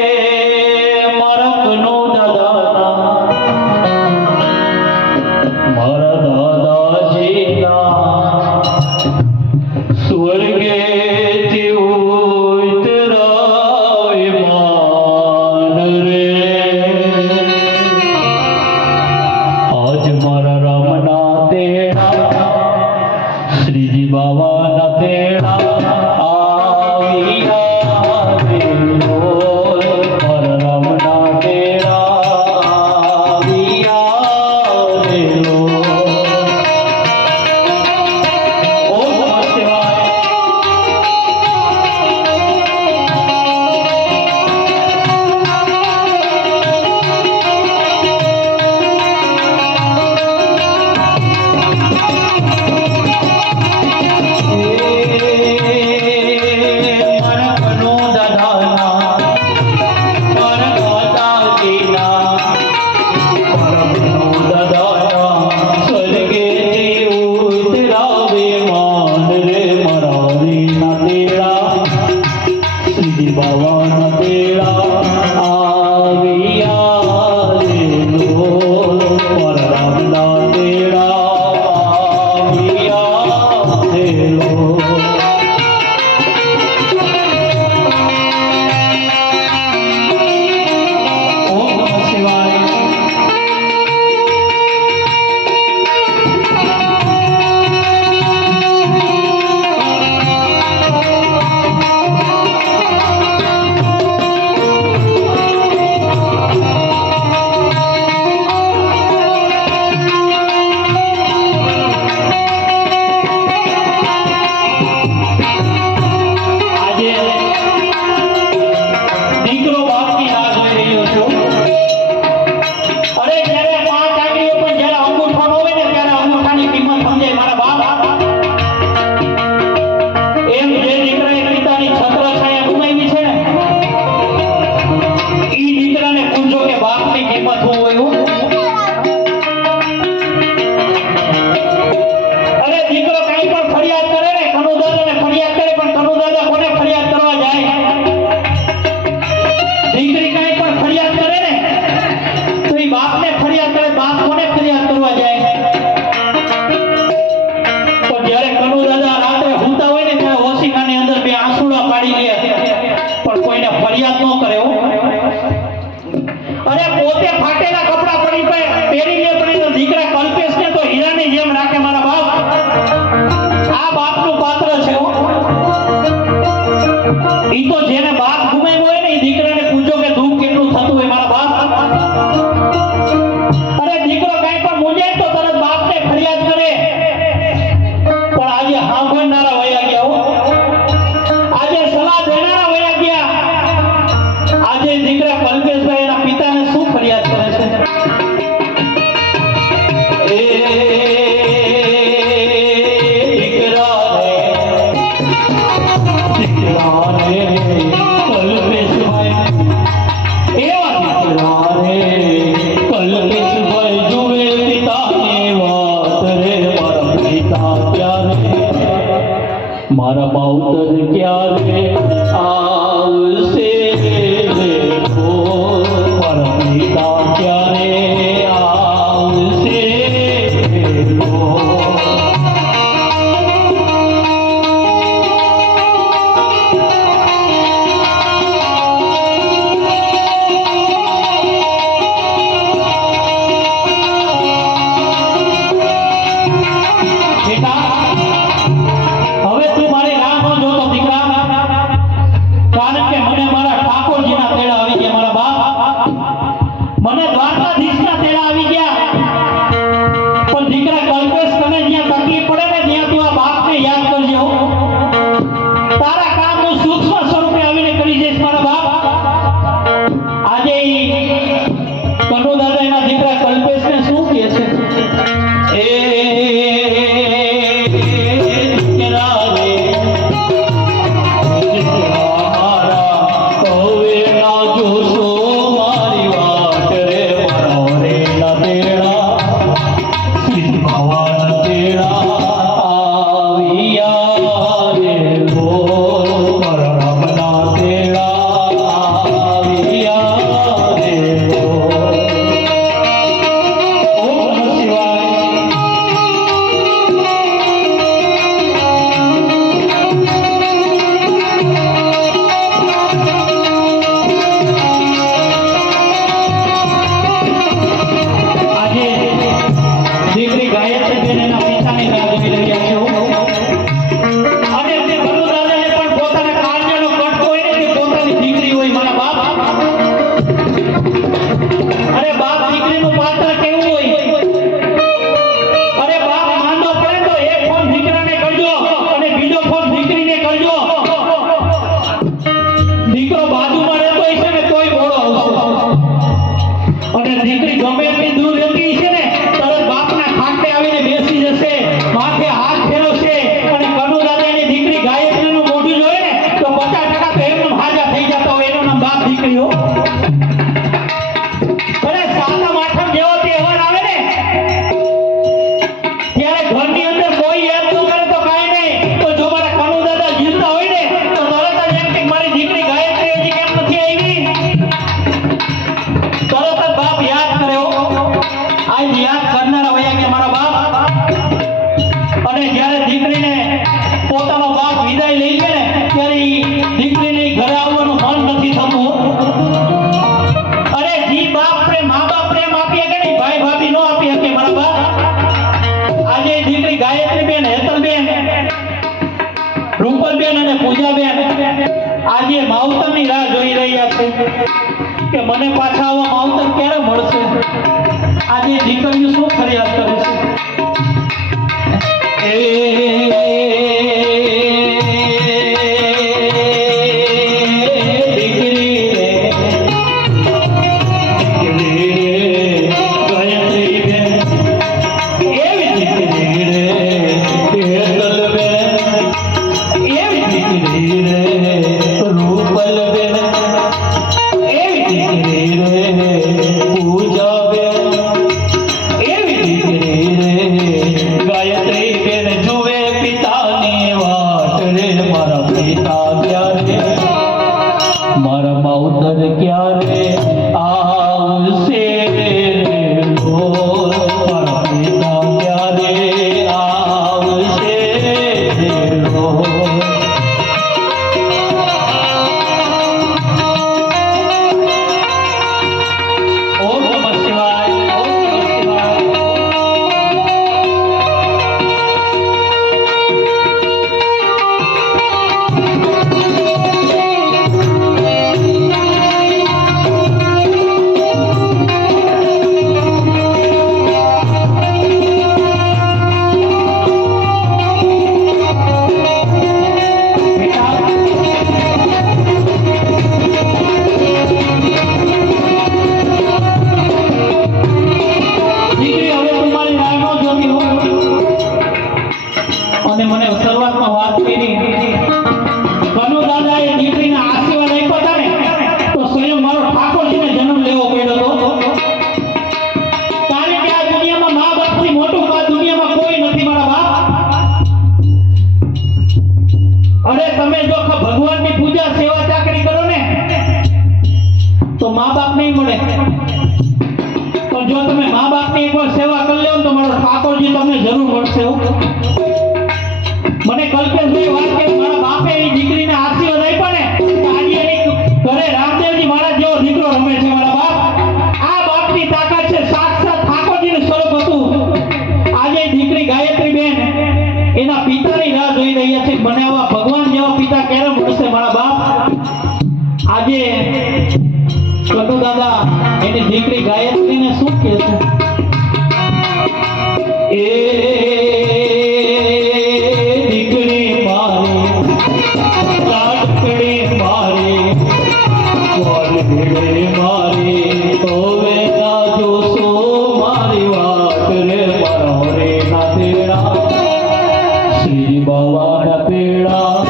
મારા சித்தானே 哎呦 મને પાછા આવવા માવતર ક્યારે મળશે. આજે દીકરીઓ શું ફરિયાદ કરે છે? हमारा क्या रे? आ નહીં મળે. પણ જો તમે મા બાપની એકવાર સેવા કરી લો તો મારો ઠાકોરજી તમને જરૂર મળશે મને કલ્પેશભાઈ વાત 감사합니다.